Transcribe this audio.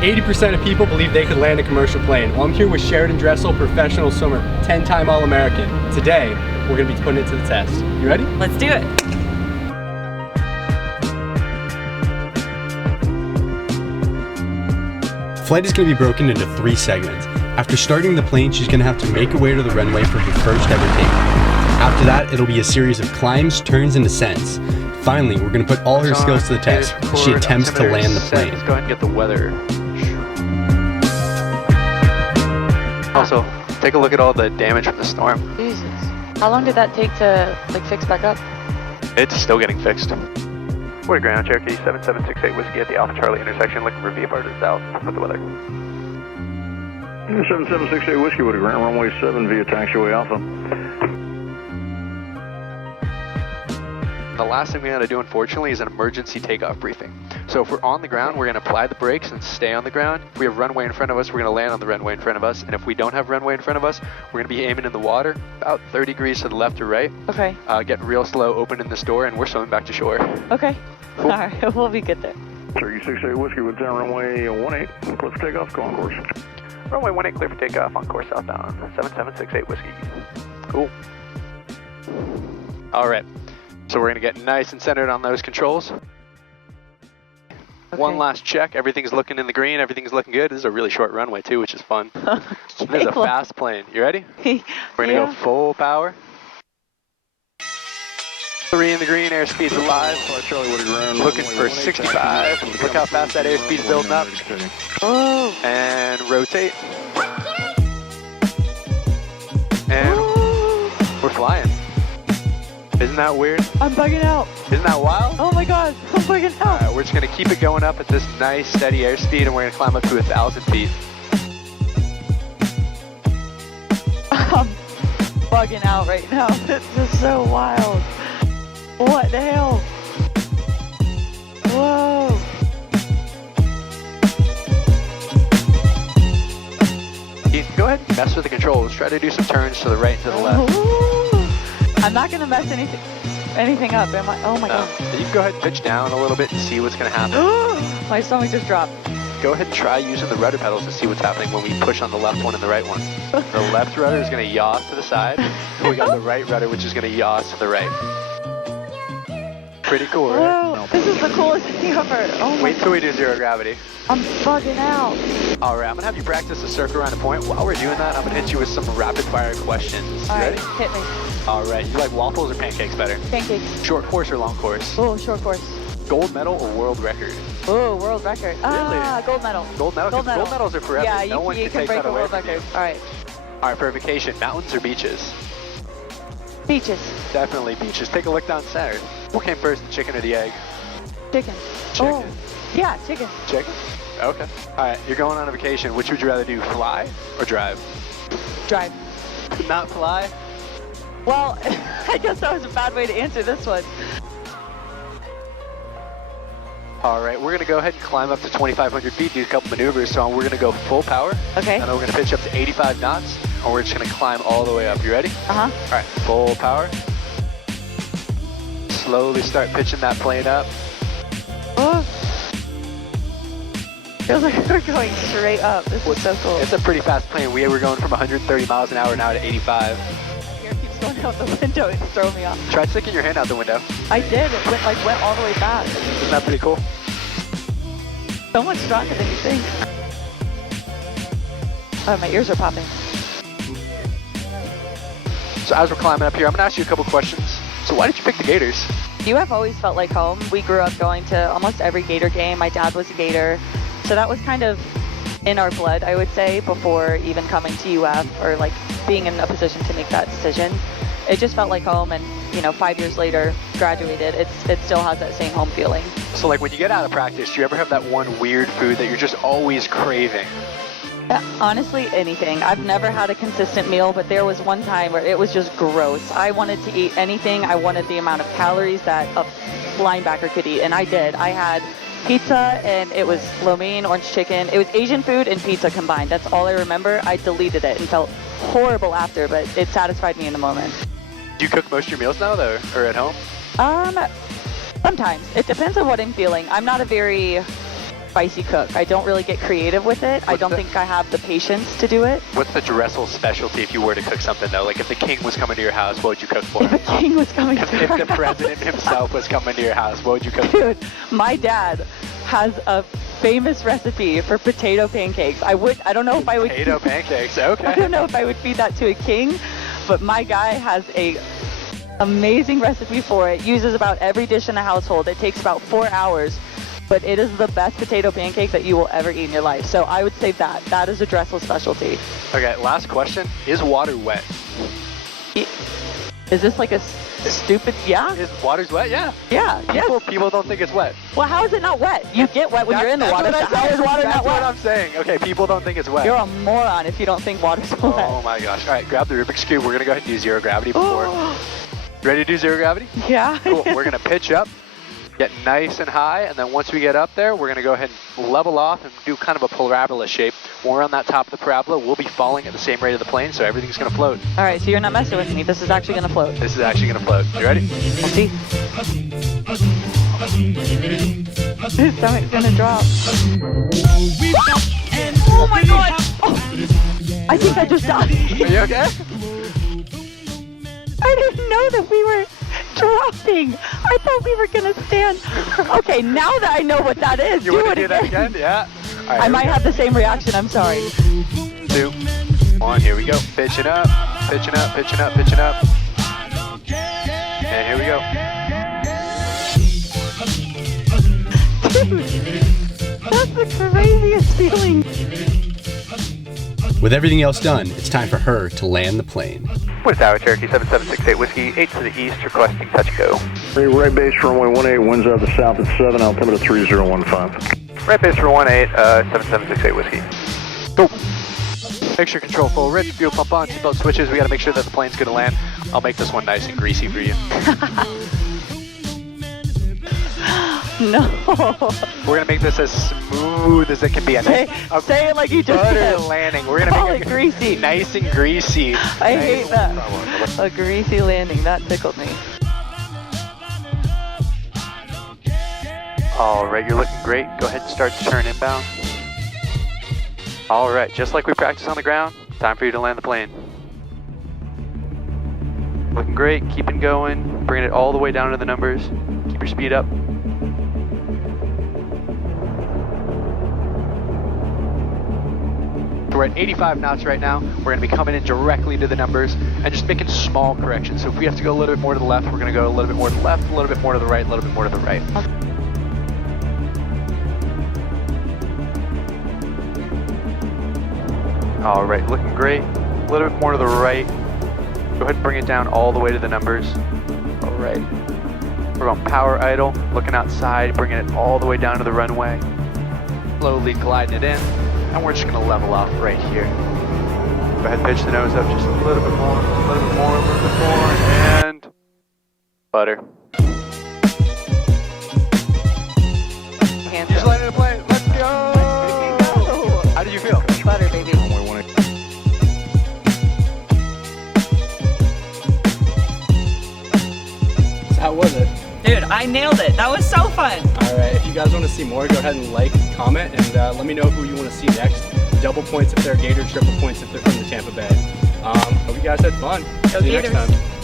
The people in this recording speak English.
80% of people believe they could land a commercial plane. Well, I'm here with Sherridon Dressel, professional swimmer, 10-time All-American. Today, we're gonna be putting it to the test. You ready? Let's do it. Flight is going to be broken into 3 segments. After starting the plane, she's going to have to make her way to the runway for her first ever take. After that, it'll be a series of climbs, turns, and descents. Finally, we're going to put all her skills to the test as she attempts to land the plane. Let's go ahead and get the weather. Also, take a look at all the damage from the storm. Jesus. How long did that take to fix back up? It's still getting fixed. We're ground, Cherokee 7768 Whiskey at the Alpha Charlie intersection, looking for VFR to the south. With the weather. 7768 Whiskey with a ground, runway 7 via taxiway Alpha. The last thing we gotta do, unfortunately, is an emergency takeoff briefing. So if we're on the ground, we're gonna apply the brakes and stay on the ground. If we have runway in front of us, we're gonna land on the runway in front of us. And if we don't have runway in front of us, we're gonna be aiming in the water, about 30 degrees to the left or right. Okay. Get real slow, opening this door, and we're swimming back to shore. Okay. Cool. All right, we'll be good there. Cherokee 68 Whiskey with down runway 18, clear for takeoff, go on course. Runway 18, clear for takeoff, on course southbound, 7768 Whiskey. Cool. All right, so we're gonna get nice and centered on those controls. Okay. One last check, everything's looking in the green, everything's looking good. This is a really short runway too, which is fun. This is a fast plane. You ready? We're gonna go full power. 3 in the green, airspeed's alive. Looking for 65. Look how fast that airspeed's building up. Oh. And rotate. And we're flying. Isn't that weird? I'm bugging out. Isn't that wild? Oh my God, I'm bugging out. Alright, we're just gonna keep it going up at this nice steady airspeed, and we're gonna climb up to 1,000 feet. I'm bugging out right now. This is so wild. What the hell? Whoa. Go ahead and mess with the controls. Try to do some turns to the right and to the left. Ooh. I'm not gonna mess anything up, am I? Oh my God. You can go ahead and pitch down a little bit and see what's gonna happen. My stomach just dropped. Go ahead and try using the rudder pedals to see what's happening when we push on the left one and the right one. The left rudder is gonna yaw to the side. We got the right rudder, which is gonna yaw to the right. Pretty cool, right? Whoa, this is the coolest thing ever. Oh my Wait till we do 0 gravity. I'm bugging out. All right, I'm gonna have you practice a circle around a point. While we're doing that, I'm gonna hit you with some rapid fire questions. All right, Ready? hit me. All right, you like waffles or pancakes better? Pancakes. Short course or long course? Oh, short course. Gold medal or world record? Oh, world record. Ah, gold medal. Gold medal? Gold medal. Gold medals are forever. Yeah, no one you can take break that a away world from you. record. All right. All right, for vacation, mountains or beaches? Beaches. Definitely beaches. Take a look down center. What came first, the chicken or the egg? Chicken. Chicken. Oh, yeah, chicken. Chicken? Okay. All right, you're going on a vacation. Which would you rather do, fly or drive? Drive. Not fly? Well, I guess that was a bad way to answer this one. All right, we're gonna go ahead and climb up to 2,500 feet, do a couple maneuvers. So we're gonna go full power. Okay. And then we're gonna pitch up to 85 knots, and we're just gonna climb all the way up. You ready? Uh-huh. All right, full power. Slowly start pitching that plane up. Oh. Feels like we're going straight up. This is so cool. It's a pretty fast plane. We were going from 130 miles an hour now to 85. Air keeps going out the window and throwing me off. Try sticking your hand out the window. I did. It went all the way back. Isn't that pretty cool? So much stronger than you think. Oh, my ears are popping. So as we're climbing up here, I'm gonna ask you a couple questions. So why did you pick the Gators? UF always felt like home. We grew up going to almost every Gator game. My dad was a Gator. So that was kind of in our blood, I would say, before even coming to UF or being in a position to make that decision. It just felt like home, and 5 years later, graduated, it still has that same home feeling. So when you get out of practice, do you ever have that one weird food that you're just always craving? Honestly, anything. I've never had a consistent meal, but there was one time where it was just gross. I wanted to eat anything. I wanted the amount of calories that a linebacker could eat, and I did. I had pizza, and it was lo mein, orange chicken. It was Asian food and pizza combined. That's all I remember. I deleted it and felt horrible after, but it satisfied me in the moment. Do you cook most of your meals now, though, or at home? Sometimes. It depends on what I'm feeling. I'm not a very spicy cook. I don't really get creative with it. I don't think I have the patience to do it. What's the Dressel specialty if you were to cook something though? Like if the king was coming to your house, what would you cook for If him? a king was coming If to the president himself was coming to your house, what would you cook for him? Dude, my dad has a famous recipe for potato pancakes. I don't know if I would Potato pancakes, okay. I don't know if I would feed that to a king, but my guy has a amazing recipe for it. Uses about every dish in the household. It takes about 4 hours, but it is the best potato pancake that you will ever eat in your life. So I would say that. That is a Dressel specialty. Okay, last question. Is water wet? Is this like a stupid, yeah? Is water's wet? Yeah. Yeah, yes. People don't think it's wet. Well, how is it not wet? You get wet when you're in the water. So how is water not That's what wet? I'm saying. Okay, people don't think it's wet. You're a moron if you don't think water's wet. Oh my gosh. All right, grab the Rubik's Cube. We're going to go ahead and do zero gravity before. Ready to do zero gravity? Yeah. Cool. We're going to pitch up, get nice and high, and then once we get up there, we're going to go ahead and level off and do kind of a parabola shape. When we're on that top of the parabola, we'll be falling at the same rate of the plane, so everything's going to float. All right, so you're not messing with me. This is actually going to float. This is actually going to float. You ready? We'll see. His stomach's going to drop. Oh my god! Oh, I think I just died. Are you okay? I didn't know that we were dropping. I thought we were going to stand. Okay, now that I know what that is, You do want it to do that again? Yeah. All right, I might have the same reaction. I'm sorry. 2, 1, here we go. Pitching up, pitching up, pitching up, pitching up. And here we go. Dude, that's the craziest feeling. With everything else done, it's time for her to land the plane. With Tower Cherokee 7768 Whiskey, 8 to the east, requesting touch go. Right base runway 18, winds out the south at 7, altimeter 3015. Right base for 18, 7768 Whiskey. Go. Make sure control full rich, fuel pump on, seatbelt switches. We gotta make sure that the plane's gonna land. I'll make this one nice and greasy for you. No. We're gonna make this as smooth as it can be. Say it like you just butter did. landing. We're gonna Call make it greasy. nice and greasy. I hate that. A greasy landing. That tickled me. All right, you're looking great. Go ahead and start to turn inbound. All right, just like we practiced on the ground, time for you to land the plane. Looking great, keeping going, bringing it all the way down to the numbers. Keep your speed up. We're at 85 knots right now. We're gonna be coming in directly to the numbers and just making small corrections. So if we have to go a little bit more to the left, we're gonna go a little bit more to the left, a little bit more to the right, a little bit more to the right. All right, looking great. A little bit more to the right. Go ahead and bring it down all the way to the numbers. All right. We're going power idle, looking outside, bringing it all the way down to the runway. Slowly gliding it in, and we're just gonna level off right here. Go ahead and pitch the nose up just a little bit more, a little bit more, a little bit more, and butter. Hands Just up. landing the plane, let's go! How do you feel? Butter, baby. Runway 18. How was it? Dude, I nailed it. That was so fun. Alright, if you guys want to see more, go ahead and like, comment, and let me know who you want to see next. Double points if they're Gator, triple points if they're from the Tampa Bay. Hope you guys had fun. Go See you next Gators. time.